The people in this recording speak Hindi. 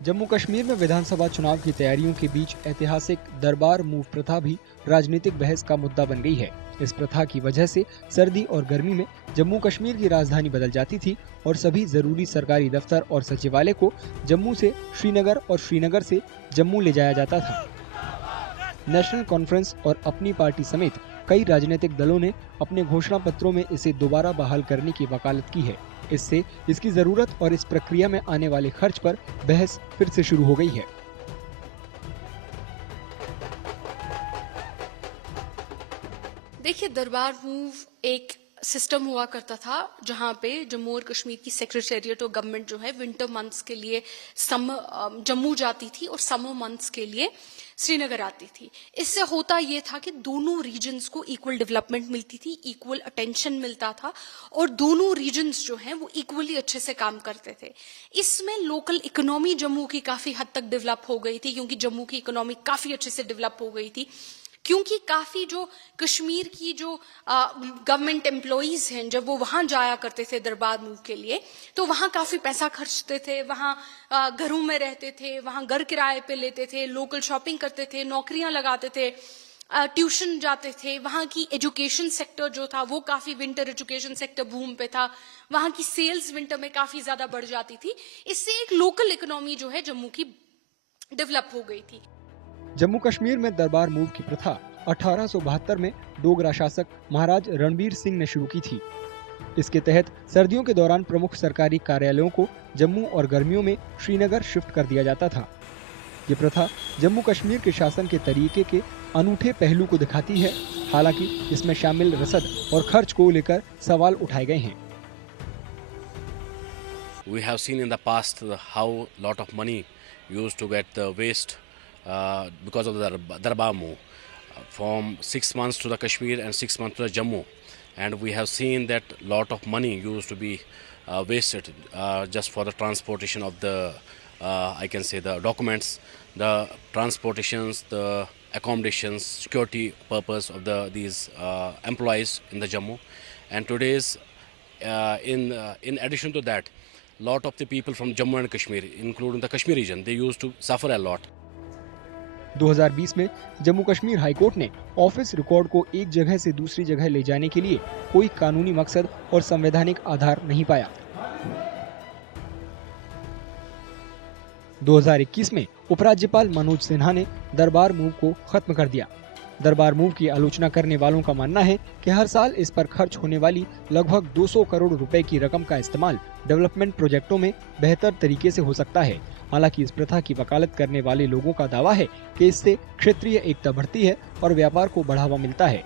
जम्मू कश्मीर में विधानसभा चुनाव की तैयारियों के बीच ऐतिहासिक दरबार मूव प्रथा भी राजनीतिक बहस का मुद्दा बन गई है। इस प्रथा की वजह से सर्दी और गर्मी में जम्मू कश्मीर की राजधानी बदल जाती थी और सभी जरूरी सरकारी दफ्तर और सचिवालय को जम्मू से श्रीनगर और श्रीनगर से जम्मू ले जाया जाता था। नेशनल कॉन्फ्रेंस और अपनी पार्टी समेत कई राजनीतिक दलों ने अपने घोषणा पत्रों में इसे दोबारा बहाल करने की वकालत की है। इससे इसकी जरूरत और इस प्रक्रिया में आने वाले खर्च पर बहस फिर से शुरू हो गई है। देखिए, दरबार मूव एक सिस्टम हुआ करता था जहां पे जम्मू और कश्मीर की सेक्रेटेरिएट और गवर्नमेंट जो है विंटर मंथ्स के लिए जम्मू जाती थी और समर मंथ्स के लिए श्रीनगर आती थी। इससे होता ये था कि दोनों रीजन्स को इक्वल डेवलपमेंट मिलती थी, इक्वल अटेंशन मिलता था और दोनों रीजन्स जो हैं वो इक्वली अच्छे से काम करते थे। इसमें लोकल इकोनॉमी जम्मू की काफी हद तक डेवलप हो गई थी, क्योंकि जम्मू की इकोनॉमी काफी अच्छे से डेवलप हो गई थी, क्योंकि काफी जो कश्मीर की जो गवर्नमेंट एम्प्लॉइज हैं जब वो वहां जाया करते थे दरबार मूव के लिए, तो वहां काफी पैसा खर्चते थे, वहां घरों में रहते थे, वहां घर किराए पे लेते थे, लोकल शॉपिंग करते थे, नौकरियां लगाते थे, ट्यूशन जाते थे। वहां की एजुकेशन सेक्टर जो था वो काफी विंटर एजुकेशन सेक्टर बूम पे था, वहां की सेल्स विंटर में काफी ज्यादा बढ़ जाती थी। इससे एक लोकल इकोनॉमी जो है जम्मू की डेवलप हो गई थी। जम्मू कश्मीर में दरबार मूव की प्रथा 1872 में डोगरा शासक महाराज रणबीर सिंह ने शुरू की थी। इसके तहत सर्दियों के दौरान प्रमुख सरकारी कार्यालयों को जम्मू और गर्मियों में श्रीनगर शिफ्ट कर दिया जाता था। ये प्रथा जम्मू कश्मीर के शासन के तरीके के अनूठे पहलू को दिखाती है। हालांकि इसमें शामिल रसद और खर्च को लेकर सवाल उठाए गए हैं। We have seen in the past how lot of money used to get the waste because of the Darbar move from 6 months to the Kashmir and 6 months to the Jammu, and we have seen that lot of money used to be wasted just for the transportation of the I can say the documents, the transportations, the accommodations, security purpose of these employees in the Jammu. And today's in addition to that, lot of the people from Jammu and Kashmir, including the Kashmir region, they used to suffer a lot. 2020 में जम्मू कश्मीर हाईकोर्ट ने ऑफिस रिकॉर्ड को एक जगह से दूसरी जगह ले जाने के लिए कोई कानूनी मकसद और संवैधानिक आधार नहीं पाया। 2021 में उपराज्यपाल मनोज सिन्हा ने दरबार मूव को खत्म कर दिया। दरबार मूव की आलोचना करने वालों का मानना है कि हर साल इस पर खर्च होने वाली लगभग 200 करोड़ रुपए की रकम का इस्तेमाल डेवलपमेंट प्रोजेक्टों में बेहतर तरीके से हो सकता है। हालांकि इस प्रथा की वकालत करने वाले लोगों का दावा है कि इससे क्षेत्रीय एकता बढ़ती है और व्यापार को बढ़ावा मिलता है।